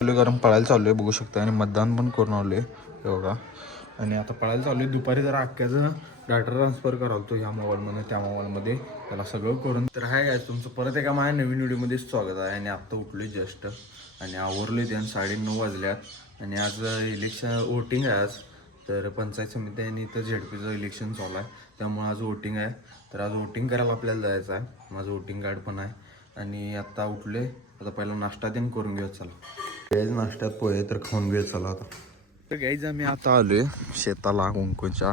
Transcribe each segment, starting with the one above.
कारण पळायला चालू आहे बघू शकता आणि मतदान पण करून आलो आहे बघा. आणि आता पळायला चालू आहे. दुपारी जरा अख्ख्याचं डाटा ट्रान्सफर करावतो ह्या मोबाईलमध्ये त्या मोबाईलमध्ये, त्याला सगळं करून तर आहे काय तुमचं परत एका माझ्या नवीन व्हिडिओमध्ये स्वागत आहे. आणि आत्ता उठलो जस्ट आणि आवरलो आहे, 9:30 वाजल्यात. आणि आज इलेक्शन वोटिंग आहे आज, तर पंचायत समिती आणि इथं झेडपीचं इलेक्शन चालू आहे, त्यामुळे आज वोटिंग आहे. तर आज वोटिंग करायला आपल्याला जायचं आहे. माझं वोटिंग कार्ड पण आहे. आणि आत्ता उठले, आता पहिला नाश्ता देऊन करून घेऊ. चला गाईज, नाश्त्यात पोहे तर खाऊन घेऊ चला आता. तर गाईज आम्ही आता आलोय शेताला उंकूच्या.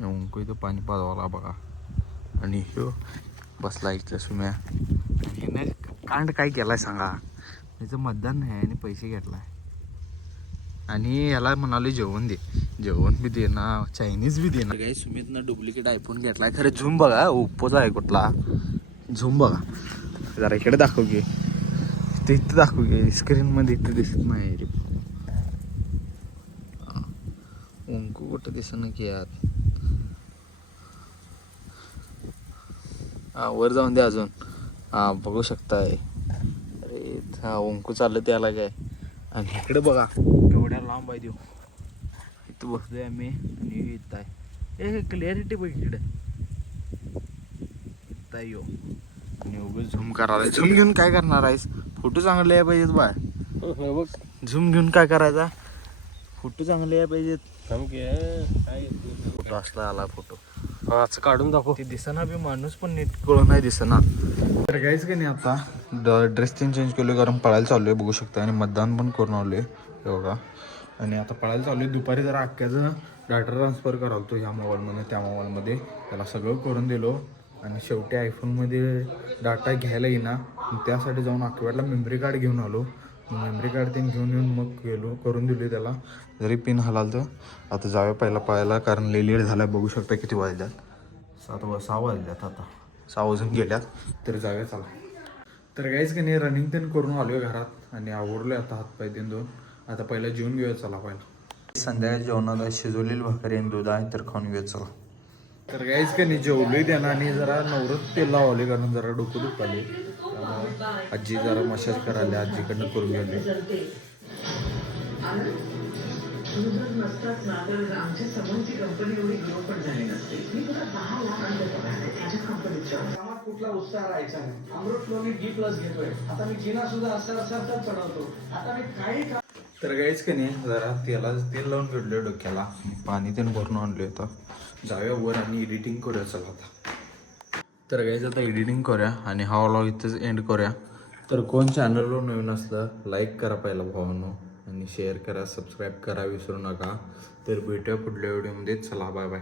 उंकू इथं पाणी पाजवाला बघा. आणि ह्यो बसला इथं सुम्या. हिने कांड काय केलाय सांगा. त्याचं मतदान नाही आणि पैसे घेतलाय. आणि याला म्हणाले जेवण दे, जेवण बी दे ना, चायनीज बी दे ना. काही सुमितनं डुप्लिकेट आयफोन घेतलाय. खरं झूम बघा, ओप्पोचा आहे कुठला. झूम बघा जरा, इकडे दाखव की, ते इथं दाखव की स्क्रीनमध्ये. इथं दिसत नाही रे उंकू, कुठं दिसत ना की यात. हा वर जाऊन दे अजून. हा बघू शकताय. अरे हा उंकू चाललं त्याला काय. आणि इकडे बघा केवढ्या लांब आहे देऊ. इथं बसलोय आम्ही आणि इथं आहे. हे क्लिअरिटी बघ इकडे. इथं आहे यो. आणि उगाच झूम करायला. झूम घेऊन काय करणार आहेस? फोटो चांगले आहे पाहिजेत बाय. बघ झूम घेऊन काय करायचा? फोटो चांगले आहे पाहिजेत. फोटो असला आला फोटो असं काढून दाखव. ते दिसना बी, माणूस पण नीट कळून नाही दिसना. तर काहीच का नाही, आता ड्रेस चेंज केलो कारण पळायला चालू आहे बघू शकता. आणि मतदान पण करून आलो आहे बघा. आणि आता पळायला चालू आहे. दुपारी जरा अख्ख्याचं डाटा ट्रान्सफर करावतो ह्या मोबाईलमध्ये त्या मोबाईलमध्ये, त्याला सगळं करून दिलो. आणि शेवटी आयफोनमध्ये डाटा घ्यायला येईना, त्यासाठी जाऊन अकवेटला मेमरी कार्ड घेऊन आलो. मेमरी कार्ड ते घेऊन येऊन मग गेलो, करून दिली त्याला. जरी पिन हलाल तर आता जाऊया पहिला पळायला, कारण लेट झाला. बघू शकता किती वाजल्यात. 6 वाजल्यात. आता 6 वाजून गेल्यात. तर जाऊया चला. तर काहीच का नाही, रनिंग पण करून आलो आहे घरात आणि आवरलो आता हातपाय देऊन दोन. आता पहिला जेवून घेऊया चला पहिला. संध्याकाळी जेवणाला शिजवलेली भाकरी आणि दूध आहे, तर खाऊन घेऊया चला. तर काहीच का नाही, जेवलोय त्यांना आणि जरा नवरत तेल लावले कारण जरा डोकं दुखाले. आजी जरा मसाज करायला, आजीकडनं करून गेले. नसतात ना तर आमच्या समोरची कंपनी एवढी ग्रो पण झाली नसते. मी तुला 10 लाख माझ्या कंपनीच्या कामात कुठला उत्साह राहायचा नाही. अमृत फ्लो मी D+ घेतोय. आता मी जिना सुद्धा असं चढवतो. आता मी काही तर काहीच का नाही, जरा तेल लावून घेतलं डोक्याला. पाणी ते भरून आणले. आता जाऊया वर आणि एडिटिंग करूया चला आता. तर काहीच आता एडिटिंग करूया आणि हा व्लॉग इथेच एंड करूया. तर कोण चॅनलवर नवीन असलं लाईक करा पहिला भावांनो, आणि शेअर करा, सबस्क्राईब करा विसरू नका. तर भेटूया पुढल्या व्हिडिओमध्ये. चला बाय बाय.